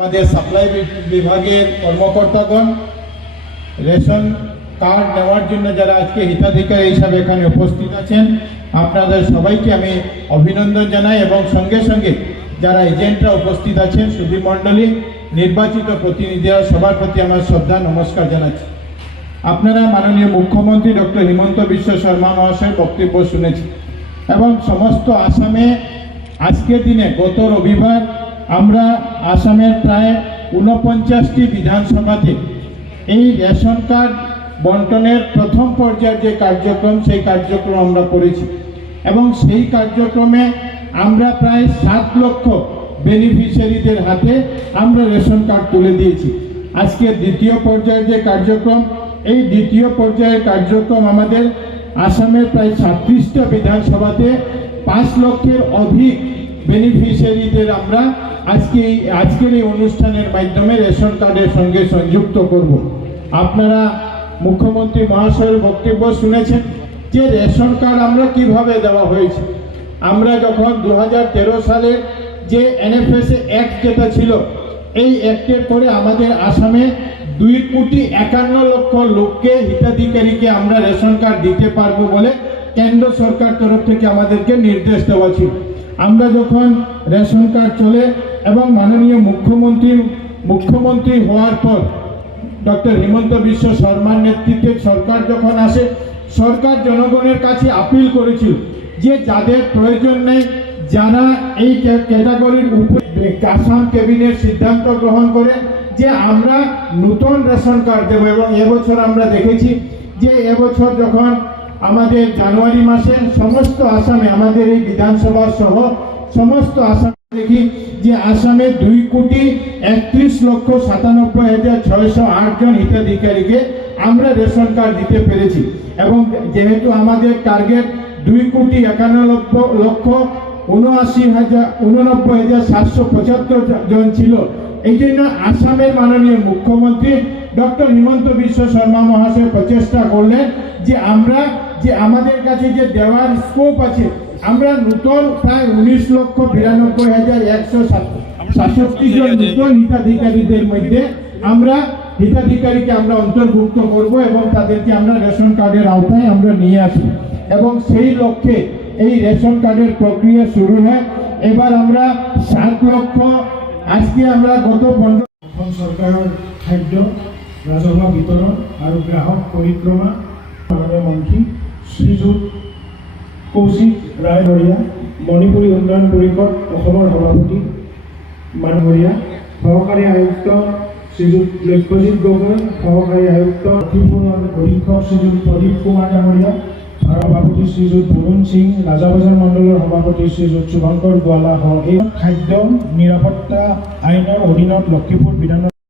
আমাদের সাপ্লাই বিভাগের কর্মকর্তাগণ ration card নেওয়ার জন্য যারা আজকে হিতাধিকারী হিসাবে এখানে উপস্থিত আছেন, আপনাদের সবাইকে আমি অভিনন্দন জানাই এবং সঙ্গে সঙ্গে যারা এজেন্টরা উপস্থিত আছেন, সুধী মণ্ডলী, নির্বাচিত প্রতিনিধিরা, সবার প্রতি আমার শ্রদ্ধা নমস্কার জানাচ্ছি। আপনারা মাননীয় মুখ্যমন্ত্রী ডক্টর হিমন্ত বিশ্ব শর্মা মহাশয়ের বক্তব্য শুনেছেন এবং সমস্ত আসামে আজকের দিনে গত রবিবার আমরা আসামের প্রায় 49টি বিধানসভাতে এই রেশন কার্ড বন্টনের প্রথম পর্যায়ের যে কার্যক্রম, সেই কার্যক্রম আমরা করেছি এবং সেই কার্যক্রমে আমরা প্রায় 7 লক্ষ বেনিফিশিয়ারিদের হাতে আমরা রেশন কার্ড তুলে দিয়েছি। আজকে দ্বিতীয় পর্যায়ের যে কার্যক্রম, এই দ্বিতীয় পর্যায়ের কার্যক্রম আমাদের আসামের প্রায় 36টা বিধানসভাতে 5 লক্ষের অধিক বেনিফিশিয়ারিদের আমরা আজকের এই অনুষ্ঠানের মাধ্যমে রেশন কার্ডের সঙ্গে সংযুক্ত করব। আপনারা মুখ্যমন্ত্রী মহাশয়ের বক্তব্য শুনেছেন যে রেশন কার্ড আমরা কিভাবে দেওয়া হয়েছে। আমরা যখন 2013 সালে যে NFSA অ্যাক্ট যেটা ছিল, এই অ্যাক্টের পরে আমাদের আসামে 2,51,00,000 লোককে হিতাধিকারীকে আমরা রেশন কার্ড দিতে পারবো বলে কেন্দ্র সরকার তরফ থেকে আমাদেরকে নির্দেশ দেওয়া ছিল। আমরা যখন রেশন কার্ড চলে এবং মাননীয় মুখ্যমন্ত্রী হওয়ার পর ডক্টর হিমন্ত বিশ্ব শর্মার নেতৃত্বে সরকার যখন আসে, সরকার জনগণের কাছে আপিল করেছিল যে যাদের প্রয়োজন নেই, যারা এই ক্যাটাগরির উপরে আসাম ক্যাবিনেট সিদ্ধান্ত গ্রহণ করে যে আমরা নতুন রেশন কার্ড দেবো। এবং এবছর আমরা দেখেছি যে এবছর যখন আমাদের জানুয়ারি মাসে সমস্ত আসামে, আমাদের এই বিধানসভা সহ সমস্ত আসামে দেখি যে আসামে 2,31,97,608 জন হিতাধিকারীকে আমরা রেশন কার্ড দিতে পেরেছি। এবং যেহেতু আমাদের টার্গেট 2,91,89,775 জন ছিল, এই জন্য আসামের মাননীয় মুখ্যমন্ত্রী ডক্টর হিমন্ত বিশ্ব শর্মা মহাশয় প্রচেষ্টা করলেন যে আমরা যে আমাদের কাছে যে দেওয়ার স্কোপ আছে, আমরা নতুন প্রায় 19,92,167 জন নতুন হিতাধিকারীদের মধ্যে হিতাধিকারীকে আমরা অন্তর্ভুক্ত করব এবং তাদেরকে আমরা রেশন কার্ডের আওতায় আমরা নিয়ে আসি এবং সেই লক্ষ্যে এই রেশন কার্ডের প্রক্রিয়া শুরু হয়। এবার আমরা 7 লক্ষ, আজকে আমরা গত সরকারের খাদ্য ৰাজহুৱা বিতৰণ আৰু গ্ৰাহক পৰিক্ৰমা মাননীয় মন্ত্ৰী শ্ৰীযুত কৌশিক ৰায় বৰিয়া, মণিপুৰী উন্নয়ন পৰিষদ অসমৰ সভাপতি মাননীয় সহকাৰী আয়ুক্ত শ্ৰীযুত লক্ষ্যজিৎ গগৈ, সহকাৰী আয়ুক্ত অধীক্ষক শ্ৰীযুত প্ৰদীপ কুমাৰ ডাঙৰীয়া, সভাপতি শ্ৰীযুত বৰুণ সিং, ৰাজাবাজাৰ মণ্ডলৰ সভাপতি শ্ৰীযুত শুভঙ্কৰ গোৱালা সহ এই খাদ্য নিৰাপত্তা আইনৰ অধীনত লখিমপুৰ বিধান